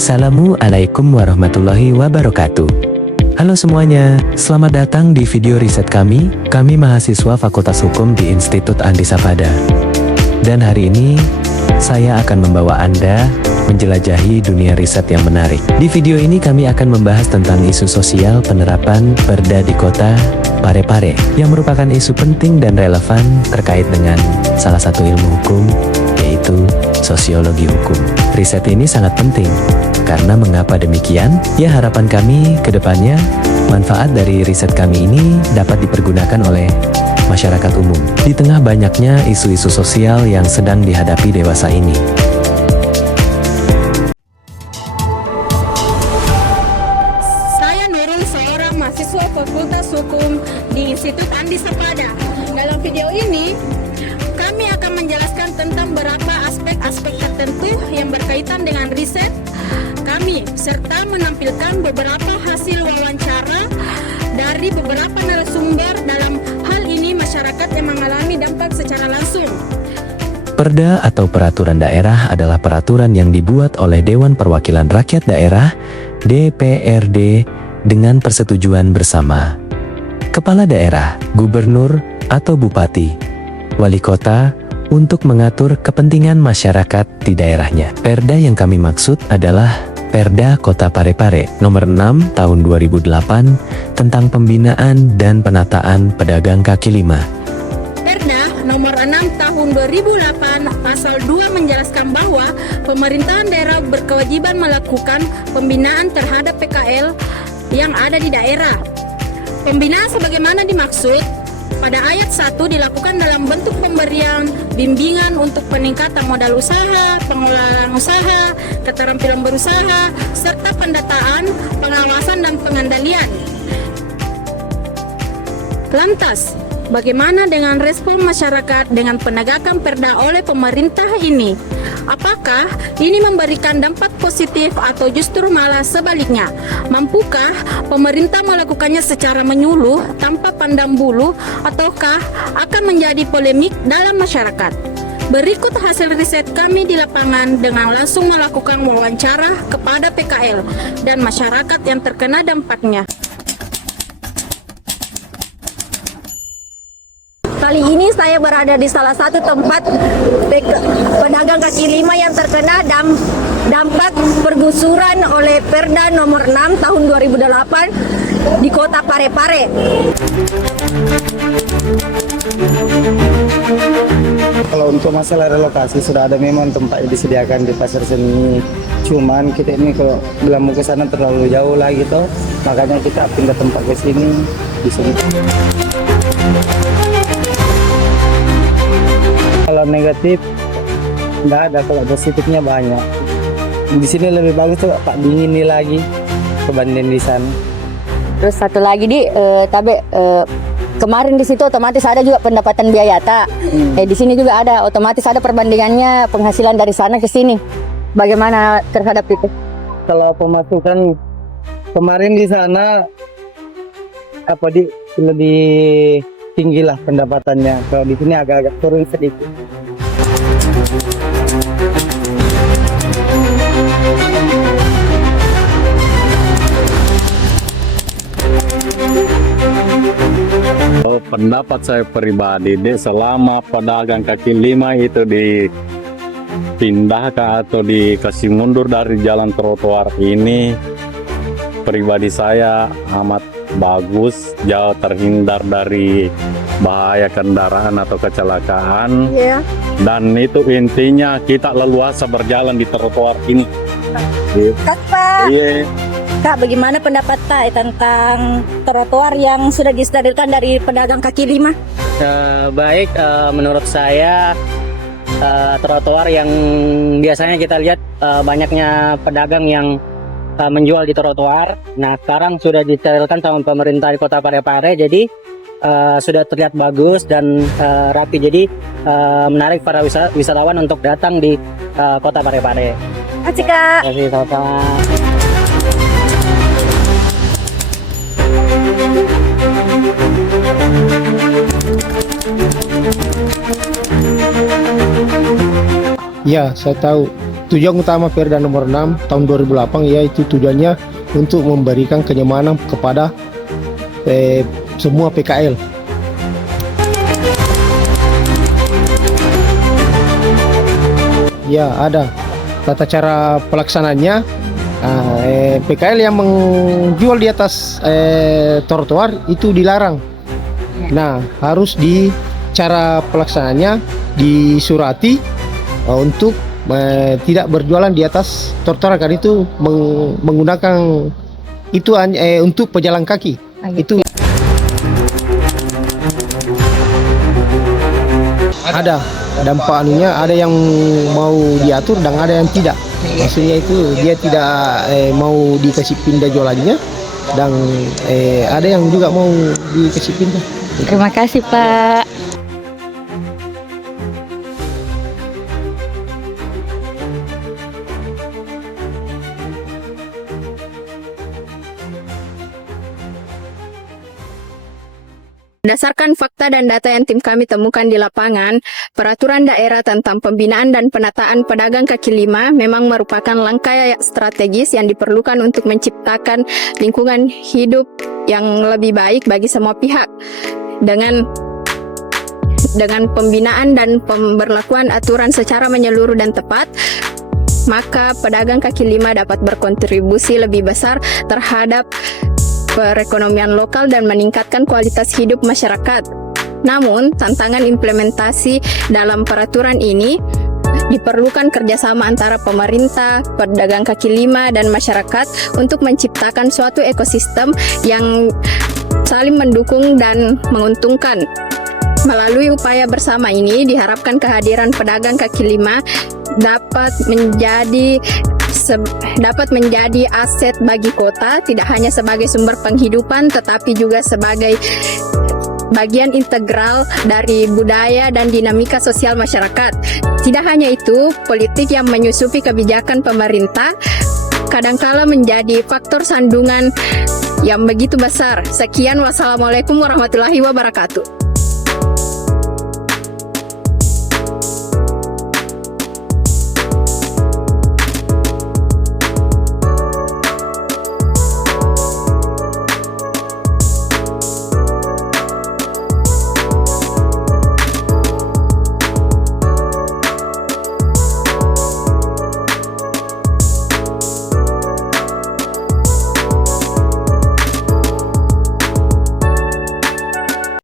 Assalamualaikum warahmatullahi wabarakatuh. Halo semuanya, selamat datang di video riset kami. Kami mahasiswa Fakultas Hukum di Institut Andi Sapada. Dan hari ini, saya akan membawa Anda menjelajahi dunia riset yang menarik. Di video ini kami akan membahas tentang isu sosial penerapan Perda di Kota Parepare, yang merupakan isu penting dan relevan terkait dengan salah satu ilmu hukum, yaitu sosiologi hukum. Riset ini sangat penting, karena mengapa demikian? Ya, harapan kami ke depannya, manfaat dari riset kami ini dapat dipergunakan oleh masyarakat umum, di tengah banyaknya isu-isu sosial yang sedang dihadapi dewasa ini. Saya Nurul, seorang mahasiswa Fakultas Hukum di Institut Andi Sapada. Dalam video ini, kami akan menjelaskan tentang beberapa aspek-aspek tertentu yang berkaitan dengan riset kami, serta menampilkan beberapa hasil wawancara dari beberapa narasumber dalam hal ini masyarakat yang mengalami dampak secara langsung. Perda atau peraturan daerah adalah peraturan yang dibuat oleh Dewan Perwakilan Rakyat Daerah (DPRD) dengan persetujuan bersama kepala daerah, gubernur atau bupati, wali kota, untuk mengatur kepentingan masyarakat di daerahnya. Perda yang kami maksud adalah Perda Kota Parepare Nomor 6 Tahun 2008 tentang pembinaan dan penataan pedagang kaki lima. Perda Nomor 6 Tahun 2008 Pasal 2 menjelaskan bahwa pemerintahan daerah berkewajiban melakukan pembinaan terhadap PKL yang ada di daerah. Pembinaan sebagaimana dimaksud pada ayat 1 dilakukan dalam bentuk pemberian bimbingan untuk peningkatan modal usaha, pengelolaan usaha, keterampilan berusaha, serta pendataan, pengawasan, dan pengendalian. Lantas, bagaimana dengan respon masyarakat dengan penegakan perda oleh pemerintah ini? Apakah ini memberikan dampak positif atau justru malah sebaliknya? Mampukah pemerintah melakukannya secara menyuluh tanpa pandang bulu, ataukah akan menjadi polemik dalam masyarakat? Berikut hasil riset kami di lapangan dengan langsung melakukan wawancara kepada PKL dan masyarakat yang terkena dampaknya. Kali ini saya berada di salah satu tempat pedagang kaki lima yang terkena dampak pergusuran oleh Perda Nomor 6 Tahun 2008 di Kota Parepare. Kalau untuk masalah relokasi sudah ada memang tempat yang disediakan di pasar seni. Cuman kita ini kalau belum mau ke sana terlalu jauh lagi toh, makanya kita pindah tempat ke sini di sini. Kalau negatif nggak ada, kalau positifnya banyak. Di sini lebih bagus tuh Pak, dingin nih lagi kebanding di sana. Terus satu lagi kemarin di situ otomatis ada juga pendapatan biaya tak. Di sini juga ada, otomatis ada perbandingannya penghasilan dari sana ke sini. Bagaimana terhadap itu? Kalau pemasukan kemarin di sana lebih tinggi lah pendapatannya. Kalau di sini agak-agak turun sedikit. Pendapat saya pribadi, selama pedagang kaki lima itu dipindahkan atau dikasih mundur dari jalan trotoar ini, pribadi saya amat bagus, jauh terhindar dari bahaya kendaraan atau kecelakaan. Dan itu intinya kita leluasa berjalan di trotoar ini. Kak, bagaimana pendapat tentang trotoar yang sudah disterilkan dari pedagang kaki lima? Baik, menurut saya trotoar yang biasanya kita lihat banyaknya pedagang yang menjual di trotoar. Nah, sekarang sudah disterilkan sama pemerintah di Kota Parepare, jadi sudah terlihat bagus dan rapi. Jadi menarik para wisatawan untuk datang di Kota Parepare. Terima kasih, Kak. Terima kasih, sama-sama. Ya, saya tahu tujuan utama Perda nomor 6 tahun 2008 yaitu tujuannya untuk memberikan kenyamanan kepada semua PKL. Ya, ada tata cara pelaksananya. PKL yang menjual di atas trotoar itu dilarang. Nah, harus di cara pelaksanaannya disurati untuk tidak berjualan di atas trotoar, karena itu menggunakan itu untuk pejalan kaki. Itu ada dampak anunya, ada yang mau diatur dan ada yang tidak. Maksudnya itu dia tidak mau dikasih pindah jualannya, dan ada yang juga mau dikasih pindah. Terima kasih, Pak. Berdasarkan fakta dan data yang tim kami temukan di lapangan, peraturan daerah tentang pembinaan dan penataan pedagang kaki lima memang merupakan langkah strategis yang diperlukan untuk menciptakan lingkungan hidup yang lebih baik bagi semua pihak. Dengan pembinaan dan pemberlakuan aturan secara menyeluruh dan tepat, maka pedagang kaki lima dapat berkontribusi lebih besar terhadap perekonomian lokal dan meningkatkan kualitas hidup masyarakat. Namun, tantangan implementasi dalam peraturan ini diperlukan kerjasama antara pemerintah, pedagang kaki lima, dan masyarakat untuk menciptakan suatu ekosistem yang saling mendukung dan menguntungkan. Melalui upaya bersama ini, diharapkan kehadiran pedagang kaki lima dapat menjadi aset bagi kota, tidak hanya sebagai sumber penghidupan tetapi juga sebagai bagian integral dari budaya dan dinamika sosial masyarakat. Tidak hanya itu, politik yang menyusupi kebijakan pemerintah kadangkala menjadi faktor sandungan yang begitu besar. Sekian, wassalamualaikum warahmatullahi wabarakatuh.